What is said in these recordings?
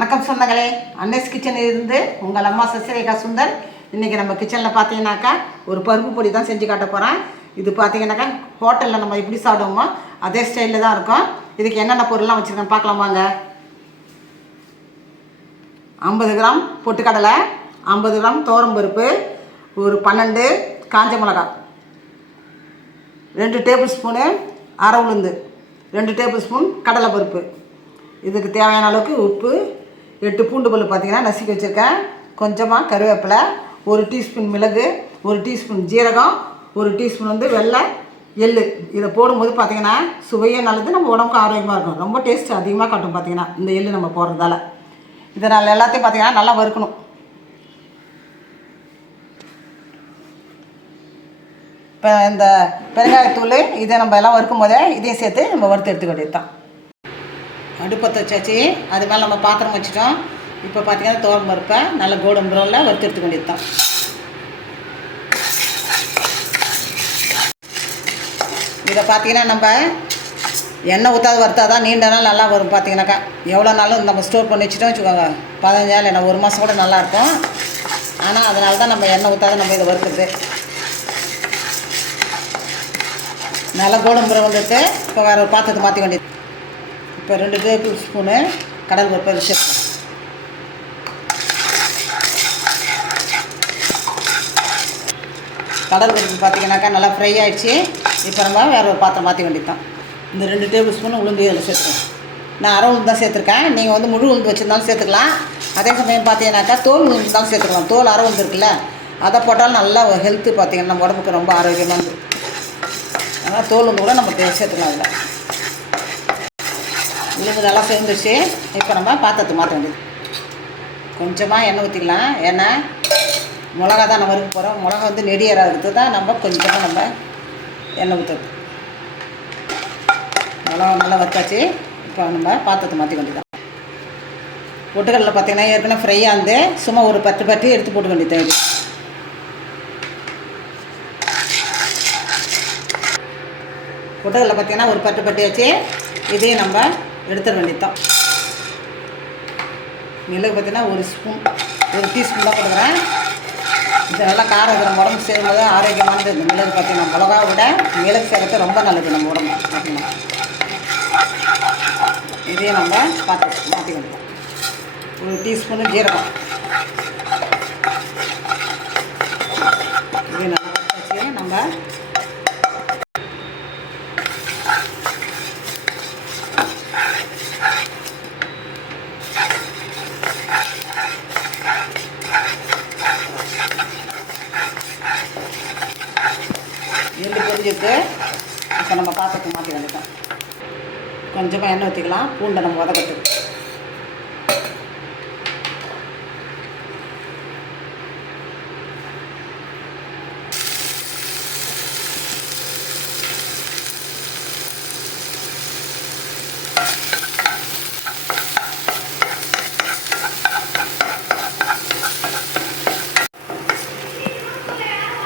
வணக்கம் சொந்தங்களே, அன்னஸ் கிச்சனில் இருந்து உங்கள் அம்மா சசிரேகா சுந்தர். இன்றைக்கி நம்ம கிச்சனில் பார்த்தீங்கன்னாக்கா ஒரு பருப்பு பொடி தான் செஞ்சு காட்ட போகிறேன். இது பார்த்தீங்கன்னாக்கா ஹோட்டலில் நம்ம எப்படி சாப்பிடுவோமோ அதே ஸ்டைலில் தான் இருக்கும். இதுக்கு என்னென்ன பொருள்லாம் வச்சுருக்கேன் பார்க்கலாம் வாங்க. 50 கிராம் பொட்டுக்கடலை, 50 கிராம் துவரம்பருப்பு, ஒரு 12 காஞ்ச மிளகா, 2 டேபிள் ஸ்பூனு அரை உளுந்து, 2 டேபிள் ஸ்பூன் கடலைப்பருப்பு, இதுக்கு தேவையான அளவுக்கு உப்பு, 8 பூண்டு பல் பார்த்தீங்கன்னா நசுக்கி வச்சுருக்கேன், கொஞ்சமாக கருவேப்பிலை, 1 டீஸ்பூன் மிளகு, 1 டீஸ்பூன் ஜீரகம், 1 டீஸ்பூன் வெள்ளை எள்ளு. இதை போடும்போது பார்த்திங்கன்னா சுவையே நல்லது, நம்ம உடம்புக்கு ஆரோக்கியமாக இருக்கும். ரொம்ப டேஸ்ட் அதிகமாக காட்டும் பார்த்திங்கன்னா இந்த எள்ளு நம்ம போடுறதால. இதை நான் எல்லாத்தையும் பார்த்திங்கன்னா நல்லா வறுக்கணும். இப்போ இந்த பெருங்காயத்தூள் இதை நம்ம எல்லாம் வறுக்கும் போதே இதையும் சேர்த்து நம்ம வறுத்து எடுத்துக்க வேண்டியது தான். அடுப்பத்தை வச்சாச்சு, அது மேலே நம்ம பாத்திரம் வச்சுட்டோம். இப்போ பார்த்திங்கன்னா துவரம் பருப்பை நல்ல கோல்டன் ப்ரௌனில் வறுத்து எடுத்துக்க வேண்டியது தான். இதை பார்த்திங்கன்னா நம்ம எண்ணெய் ஊற்றாது வறுத்தா தான் நீண்ட நாள் நல்லா வரும். பார்த்திங்கனாக்கா எவ்வளோ நாளும் நம்ம ஸ்டோர் பண்ணி வச்சுட்டோம் வச்சுக்கோங்க, 15 நாள் என்ன 1 மாதம் கூட நல்லாயிருக்கும். ஆனால் அதனால தான் நம்ம எண்ணெய் ஊற்றாத நம்ம இதை வறுக்குறது. நல்லா கோல்டன் ப்ரௌன் வந்துட்டு இப்போ வேறு ஒரு பாத்திரத்தை மாற்றி வேண்டியது. இப்போ 2 டேபிள் ஸ்பூனு கடல் பருப்பு சேர்த்து கடல் பருப்பு பார்த்திங்கனாக்கா நல்லா ஃப்ரை ஆகிடுச்சு. இப்போ நம்ம வேறு ஒரு பாத்திரம் மாற்றி வேண்டியது தான். இந்த 2 டேபிள் ஸ்பூன் உளுந்து இதில் சேர்த்துக்கணும். நான் அரை உளுந்து தான் சேர்த்துருக்கேன், நீங்கள் முழு உளுந்து வச்சுருந்தாலும் சேர்த்துக்கலாம். அதே சமயம் பார்த்தீங்கன்னாக்கா தோல் உளுந்து தான் சேர்த்துக்கலாம். தோல் அரை உளுந்து இருக்குல்ல, அதை போட்டாலும் நல்லா ஹெல்த்து பார்த்திங்கன்னா நம்ம உடம்புக்கு ரொம்ப ஆரோக்கியமாக இருக்குது. அதனால் தோல் உளுந்து கூட நம்ம சேர்த்துக்கலாம். அதில் உளுந்து நல்லா சேர்ந்துருச்சு. இப்போ நம்ம பாத்திரத்தை மாற்ற வேண்டியது. கொஞ்சமாக எண்ணெய் ஊற்றிக்கலாம். ஏன்னா மிளகா தான் நம்ம வறுக்க போகிறோம். மிளகா நெடியறாதுக்கு தான் நம்ம கொஞ்சமாக நம்ம எண்ணெய் ஊற்றுறது. மிளகா நல்லா வறுத்தாச்சு. இப்போ நம்ம பாத்திரத்தை மாற்றி வேண்டியதான். பொட்டுக்கடலை பார்த்திங்கன்னா ஏற்கனவே ஃப்ரையாக இருந்து சும்மா ஒரு 10 பட்டி எடுத்து போட்டு வேண்டியது. பொட்டுக்கடலை பார்த்திங்கன்னா ஒரு 10 பட்டி வச்சு இதையும் நம்ம எடுத்துட வேண்டியதுதான். மிளகு பார்த்திங்கன்னா 1 டீஸ்பூன் தான் கொடுக்குறேன். இது நல்லா காரம் இது நம்ம உடம்பு சேரும்போது ஆரோக்கியமானது. இந்த மிளகு பார்த்திங்கன்னா மிளகாவை விட மிளகு சேர்க்கறது ரொம்ப நல்லது நம்ம உடம்பு பார்த்திங்கன்னா. இதையும் நம்ம பார்த்து மாற்றி வேண்டியதான். 1 டீஸ்பூனு ஜீரகம், இதையும் நல்லா வச்சு நம்ம எள்ளு பொரிஞ்சிட்டு இப்போ நம்ம பாத்திரத்தை மாற்றி வேண்டியதான். கொஞ்சமாக எண்ணெய் ஊற்றிக்கலாம். பூண்டை நம்ம வதக்கட்டு.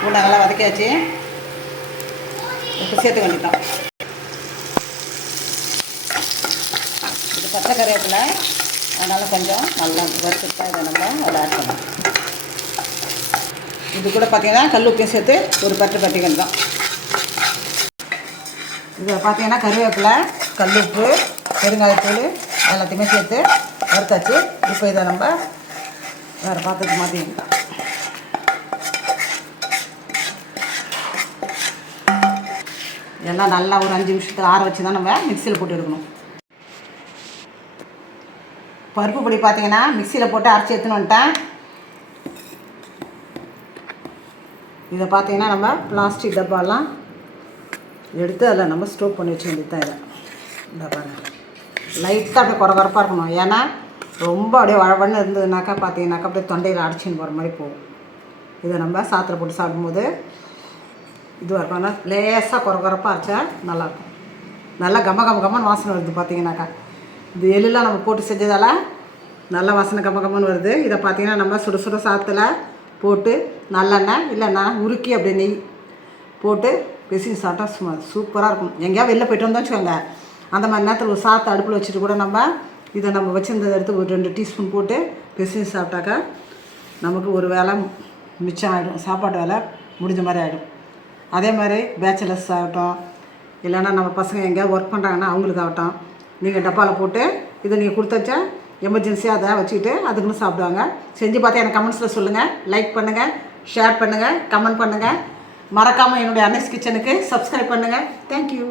பூண்டை நல்லா வதக்கியாச்சு. இப்போ சேர்த்து வேண்டியதான். இது பச்சை கருவேப்பிலை, அதனால் கொஞ்சம் நல்லா வறுத்துட்டா இதை நம்ம அதில் ஆட் பண்ணலாம். இது கூட பார்த்திங்கன்னா கல் உப்பையும் சேர்த்து ஒரு 10 பட்டிகள் தான். இதில் பார்த்திங்கன்னா கருவேப்பிலை, கல் உப்பு, பெருங்காயத்தூள் எல்லாத்தையுமே சேர்த்து வறுத்தாச்சு. இப்போ இதை நம்ம வேறு பாத்திரத்துக்கு மாற்றிக்கலாம். இதெல்லாம் நல்லா ஒரு 5 நிமிஷத்துக்கு ஆற வச்சு தான் நம்ம மிக்சியில் போட்டு எடுக்கணும். பருப்பு பொடி பார்த்திங்கன்னா மிக்சியில் போட்டு அரைச்சி எடுத்துன்னு வந்துட்டேன். இதை பார்த்திங்கன்னா நம்ம பிளாஸ்டிக் டப்பாலாம் எடுத்து அதில் நம்ம ஸ்டோர் பண்ணி வச்சு வேண்டியது தான். இதை பாருங்கள், லைட்டாக அப்படியே குறப்பாக இருக்கணும். ஏன்னா ரொம்ப அப்படியே வழவன்னு இருந்ததுனாக்கா பார்த்திங்கனாக்கா அப்படியே தொண்டையில் அடைச்சின்னு போகிற மாதிரி போகும். இதை நம்ம சாத்தில் போட்டு சாப்பிடும்போது இதுவாக இருக்கும். ஆனால் லேசாக குறப்பாக அரைச்சா நல்லாயிருக்கும். நல்லா கம்மன்னு வாசனை வருது பார்த்திங்கனாக்கா. இது எள்ளெலாம் நம்ம போட்டு செஞ்சதால் நல்ல வாசனை கம்மன்னு வருது. இதை பார்த்திங்கன்னா நம்ம சுட சாத்தில் போட்டு நல்லெண்ணெய் இல்லைன்னா உருக்கி அப்படியே நெய் போட்டு பிசினி சாப்பிட்டா சூப்பராக இருக்கும். எங்கேயா வெளில போய்ட்டு வந்தோம் வச்சுக்கோங்க, அந்த மாதிரி நேரத்தில் ஒரு சாத்தை அடுப்பில் வச்சுட்டு கூட நம்ம இதை நம்ம வச்சுருந்ததை எடுத்து ஒரு 2 டீஸ்பூன் போட்டு பிசைஞ்சு சாப்பிட்டாக்கா நமக்கு ஒரு வேளை மிச்சம் ஆகிடும், சாப்பாடு வேலை முடிஞ்ச மாதிரி ஆகிடும். அதே மாதிரி பேச்சுலர்ஸ் ஆகட்டும், இல்லைன்னா நம்ம பசங்க எங்கேயாவது ஒர்க் பண்ணுறாங்கன்னா அவங்களுக்காகட்டும், நீங்கள் டப்பாவில் போட்டு இதை நீங்கள் கொடுத்து வச்சா எமர்ஜென்சியாக அதை வச்சுக்கிட்டு அதுக்குன்னு சாப்பிடுவாங்க. செஞ்சு பார்த்து எனக்கு கமெண்ட்ஸில் சொல்லுங்கள். லைக் பண்ணுங்கள், ஷேர் பண்ணுங்கள், கமெண்ட் பண்ணுங்கள். மறக்காமல் என்னுடைய அன்னஸ் கிச்சனுக்கு சப்ஸ்கிரைப் பண்ணுங்கள். தேங்க்யூ.